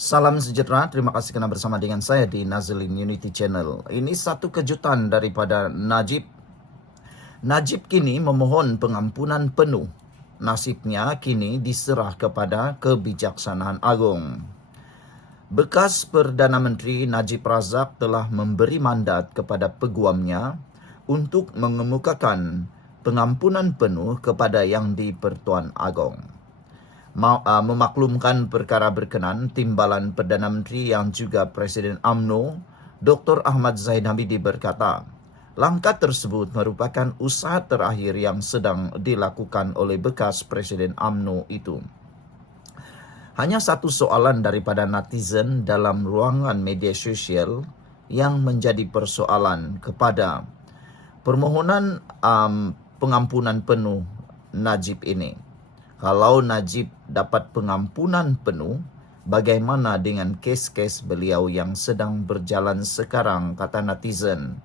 Salam sejahtera, terima kasih kerana bersama dengan saya di Nazlin Unity Channel. Ini satu kejutan daripada Najib. Najib kini memohon pengampunan penuh. Nasibnya kini diserah kepada Kebijaksanaan Agung. Bekas Perdana Menteri Najib Razak telah memberi mandat kepada peguamnya untuk mengemukakan pengampunan penuh kepada Yang di-Pertuan Agong. Memaklumkan perkara berkenan, Timbalan Perdana Menteri yang juga Presiden UMNO, Dr. Ahmad Zahid Hamidi berkata, langkah tersebut merupakan usaha terakhir yang sedang dilakukan oleh bekas Presiden UMNO itu. Hanya satu soalan daripada netizen dalam ruangan media sosial yang menjadi persoalan kepada permohonan pengampunan penuh Najib ini. Kalau Najib dapat pengampunan penuh, bagaimana dengan kes-kes beliau yang sedang berjalan sekarang, kata netizen.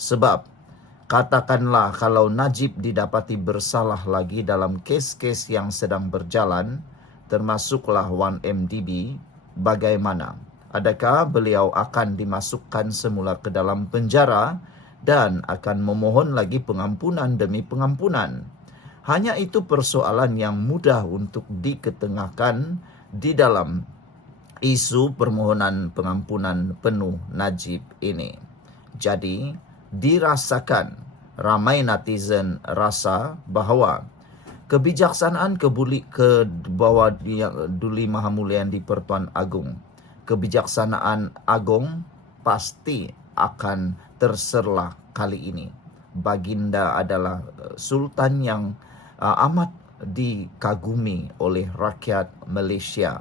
Sebab, katakanlah kalau Najib didapati bersalah lagi dalam kes-kes yang sedang berjalan, termasuklah 1MDB, bagaimana? Adakah beliau akan dimasukkan semula ke dalam penjara dan akan memohon lagi pengampunan demi pengampunan? Hanya itu persoalan yang mudah untuk diketengahkan di dalam isu permohonan pengampunan penuh Najib ini. Jadi, dirasakan, ramai netizen rasa bahawa kebijaksanaan ke bawah Duli Maha Mulia Yang di-Pertuan Agong, kebijaksanaan Agong pasti akan terserlah kali ini. Baginda adalah sultan yang amat dikagumi oleh rakyat Malaysia.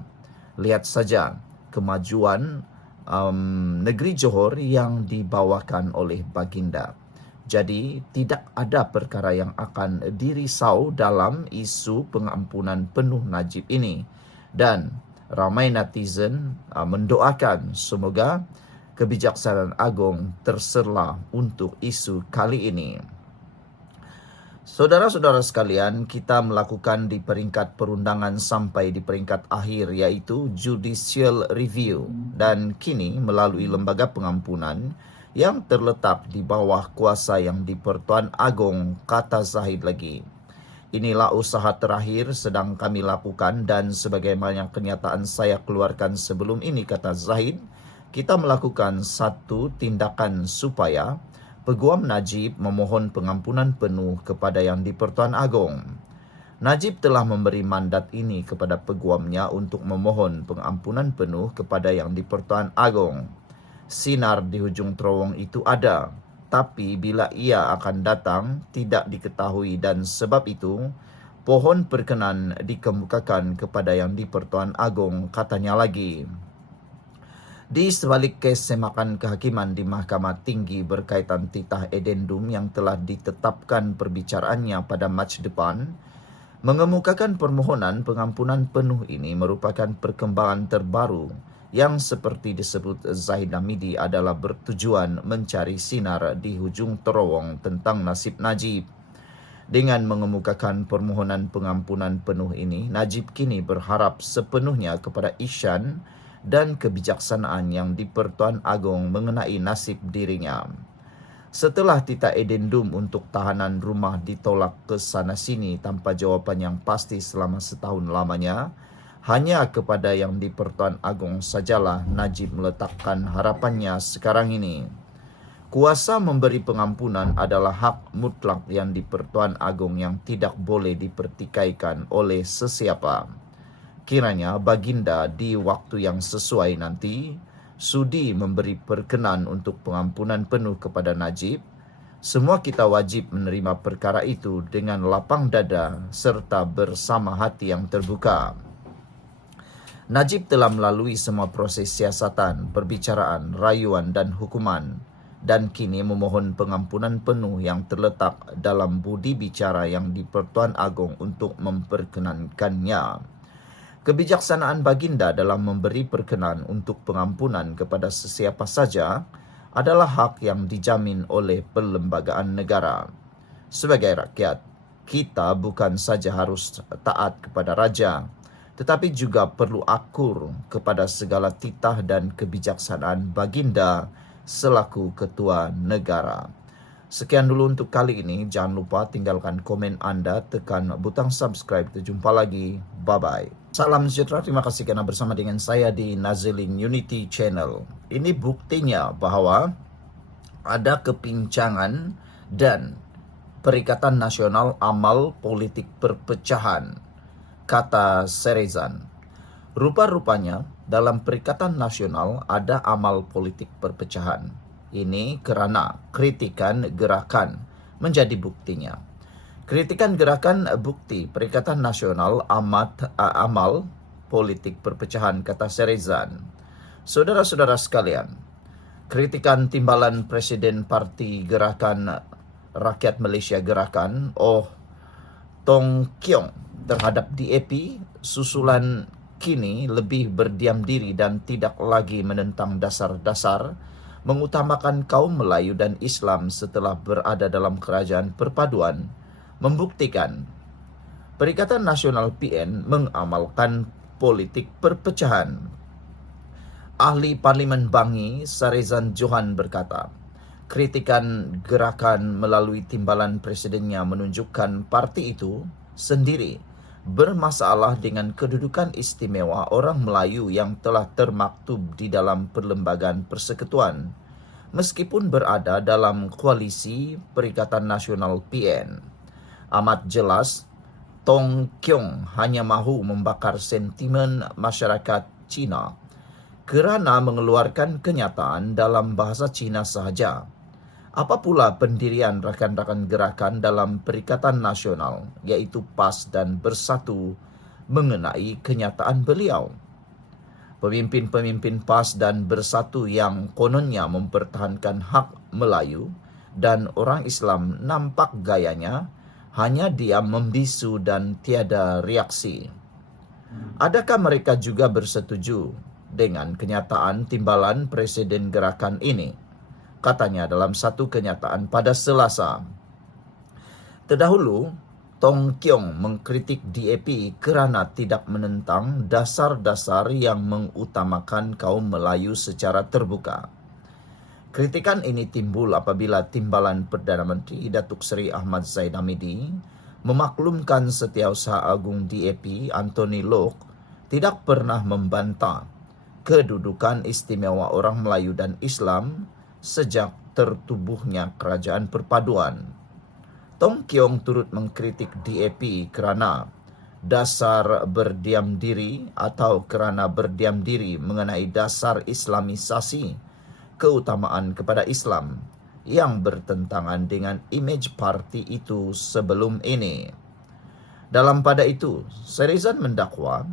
Lihat saja kemajuan negeri Johor yang dibawakan oleh baginda. Jadi tidak ada perkara yang akan dirisau dalam isu pengampunan penuh Najib ini. Dan ramai netizen mendoakan semoga Kebijaksanaan Agung terserlah untuk isu kali ini. Saudara-saudara sekalian, kita melakukan di peringkat perundangan sampai di peringkat akhir, iaitu Judicial Review. Dan kini melalui lembaga pengampunan yang terletak di bawah kuasa Yang di-Pertuan Agong, kata Zahid lagi. Inilah usaha terakhir sedang kami lakukan dan sebagaimana kenyataan saya keluarkan sebelum ini, kata Zahid, kita melakukan satu tindakan supaya Peguam Najib memohon pengampunan penuh kepada Yang di-Pertuan Agong. Najib telah memberi mandat ini kepada peguamnya untuk memohon pengampunan penuh kepada Yang di-Pertuan Agong. Sinar di hujung terowong itu ada, tapi bila ia akan datang tidak diketahui dan sebab itu pohon perkenan dikemukakan kepada Yang di-Pertuan Agong, katanya lagi. Di sebalik kes semakan kehakiman di Mahkamah Tinggi berkaitan titah addendum yang telah ditetapkan perbicaraannya pada Mac depan, mengemukakan permohonan pengampunan penuh ini merupakan perkembangan terbaru yang seperti disebut Zahid Hamidi adalah bertujuan mencari sinar di hujung terowong tentang nasib Najib. Dengan mengemukakan permohonan pengampunan penuh ini, Najib kini berharap sepenuhnya kepada Isyan dan kebijaksanaan Yang di-Pertuan Agong mengenai nasib dirinya. Setelah titah addendum untuk tahanan rumah ditolak ke sana-sini tanpa jawapan yang pasti selama setahun lamanya, hanya kepada Yang di-Pertuan Agong sajalah Najib meletakkan harapannya sekarang ini. Kuasa memberi pengampunan adalah hak mutlak Yang di-Pertuan Agong yang tidak boleh dipertikaikan oleh sesiapa. Kiranya baginda di waktu yang sesuai nanti sudi memberi perkenan untuk pengampunan penuh kepada Najib. Semua kita wajib menerima perkara itu dengan lapang dada serta bersama hati yang terbuka. Najib telah melalui semua proses siasatan, perbicaraan, rayuan dan hukuman dan kini memohon pengampunan penuh yang terletak dalam budi bicara Yang di-Pertuan Agong untuk memperkenankannya. Kebijaksanaan baginda dalam memberi perkenan untuk pengampunan kepada sesiapa saja adalah hak yang dijamin oleh perlembagaan negara. Sebagai rakyat, kita bukan saja harus taat kepada raja, tetapi juga perlu akur kepada segala titah dan kebijaksanaan baginda selaku ketua negara. Sekian dulu untuk kali ini. Jangan lupa tinggalkan komen Anda, tekan butang subscribe. Kita jumpa lagi. Bye-bye. Salam sejahtera. Terima kasih karena bersama dengan saya di Nazaling Unity Channel. Ini buktinya bahwa ada kepincangan dan Perikatan Nasional Amal Politik Perpecahan, kata Serezan. Rupa-rupanya dalam Perikatan Nasional ada amal politik perpecahan. Ini kerana kritikan gerakan menjadi buktinya. Kritikan gerakan bukti Perikatan Nasional Amal Politik Perpecahan, kata Serezan. Saudara-saudara sekalian, kritikan timbalan Presiden Parti Gerakan Rakyat Malaysia Gerakan Tong Keong terhadap DAP susulan kini lebih berdiam diri dan tidak lagi menentang dasar-dasar, mengutamakan kaum Melayu dan Islam setelah berada dalam kerajaan perpaduan, membuktikan Perikatan Nasional PN mengamalkan politik perpecahan. Ahli Parlimen Bangi Serezan Johan berkata, kritikan gerakan melalui timbalan presidennya menunjukkan parti itu sendiri bermasalah dengan kedudukan istimewa orang Melayu yang telah termaktub di dalam Perlembagaan Persekutuan, meskipun berada dalam koalisi Perikatan Nasional PN. Amat jelas, Tong Keong hanya mahu membakar sentimen masyarakat Cina kerana mengeluarkan kenyataan dalam bahasa Cina sahaja. Apa pula pendirian rakan-rakan gerakan dalam Perikatan Nasional, iaitu PAS dan Bersatu, mengenai kenyataan beliau? Pemimpin-pemimpin PAS dan Bersatu yang kononnya mempertahankan hak Melayu dan orang Islam nampak gayanya hanya diam membisu dan tiada reaksi. Adakah mereka juga bersetuju dengan kenyataan timbalan Presiden Gerakan ini? Katanya dalam satu kenyataan pada Selasa. Terdahulu, Tong Keong mengkritik DAP kerana tidak menentang dasar-dasar yang mengutamakan kaum Melayu secara terbuka. Kritikan ini timbul apabila timbalan Perdana Menteri Datuk Seri Ahmad Zahid Hamidi memaklumkan Setiausaha Agung DAP Anthony Loke tidak pernah membantah kedudukan istimewa orang Melayu dan Islam sejak tertubuhnya kerajaan perpaduan. Tong Keong turut mengkritik DAP kerana dasar berdiam diri atau kerana berdiam diri mengenai dasar Islamisasi keutamaan kepada Islam yang bertentangan dengan imej parti itu sebelum ini. Dalam pada itu, Serezan mendakwa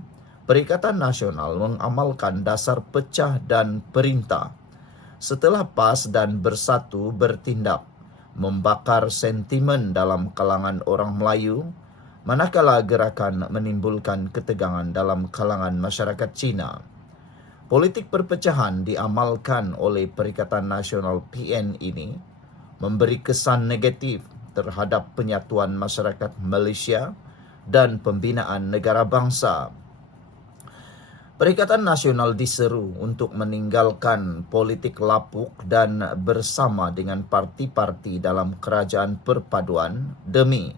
Perikatan Nasional mengamalkan dasar pecah dan perintah setelah PAS dan Bersatu bertindak membakar sentimen dalam kalangan orang Melayu, manakala gerakan menimbulkan ketegangan dalam kalangan masyarakat Cina. Politik perpecahan diamalkan oleh Perikatan Nasional PN ini memberi kesan negatif terhadap penyatuan masyarakat Malaysia dan pembinaan negara bangsa. Perikatan Nasional diseru untuk meninggalkan politik lapuk dan bersama dengan parti-parti dalam kerajaan perpaduan demi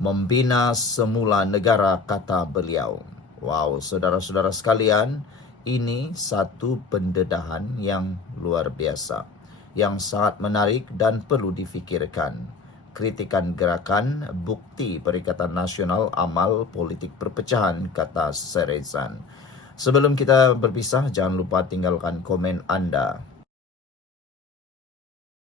membina semula negara, kata beliau. Wow, saudara-saudara sekalian, ini satu pendedahan yang luar biasa, yang sangat menarik dan perlu difikirkan. Kritikan gerakan bukti Perikatan Nasional Amal Politik Perpecahan, kata Serezan. Sebelum kita berpisah, jangan lupa tinggalkan komen Anda.